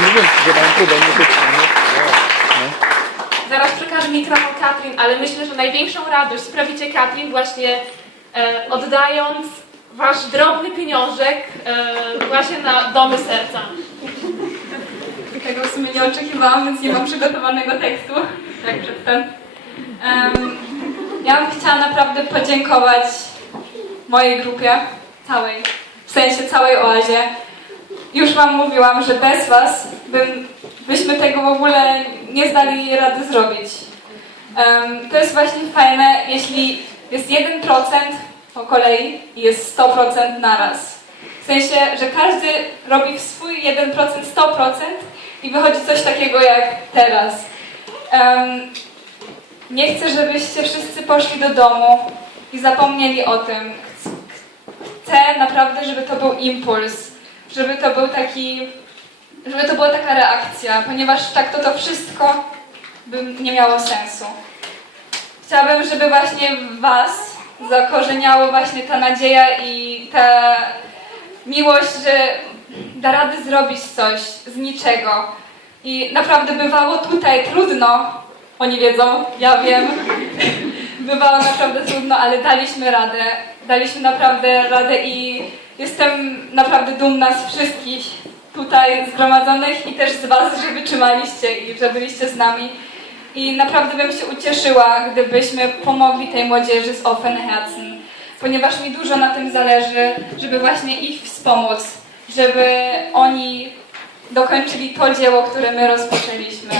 Że wytrzymamy. Zaraz przekażę mikrofon Katrin, ale myślę, że największą radość sprawicie Katrin właśnie e, oddając wasz drobny pieniążek e, właśnie na domy serca. Tego w sumie nie oczekiwałam, więc nie mam przygotowanego tekstu, jak przedtem. Em, ja bym chciała naprawdę podziękować mojej grupie, całej, w sensie całej oazie. Już wam mówiłam, że bez was bym, byśmy tego w ogóle nie zdali rady zrobić. Em, to jest właśnie fajne, jeśli jest 1% po kolei i jest 100% naraz. W sensie, że każdy robi w swój 1% 100% i wychodzi coś takiego jak teraz. Em, nie chcę, żebyście wszyscy poszli do domu i zapomnieli o tym. Ch- Chcę naprawdę, żeby to był impuls, żeby to był taki, żeby to była taka reakcja, ponieważ tak to to wszystko by nie miało sensu. Chciałabym, żeby właśnie w Was zakorzeniało właśnie ta nadzieja i ta miłość, że da rady zrobić coś z niczego. I naprawdę bywało tutaj trudno, oni wiedzą, ja wiem, bywało naprawdę trudno, ale daliśmy radę, daliśmy naprawdę radę i jestem naprawdę dumna z wszystkich tutaj zgromadzonych i też z Was, że wytrzymaliście i że byliście z nami. I naprawdę bym się ucieszyła, gdybyśmy pomogli tej młodzieży z Open Herzen, ponieważ mi dużo na tym zależy, żeby właśnie ich wspomóc, żeby oni dokończyli to dzieło, które my rozpoczęliśmy.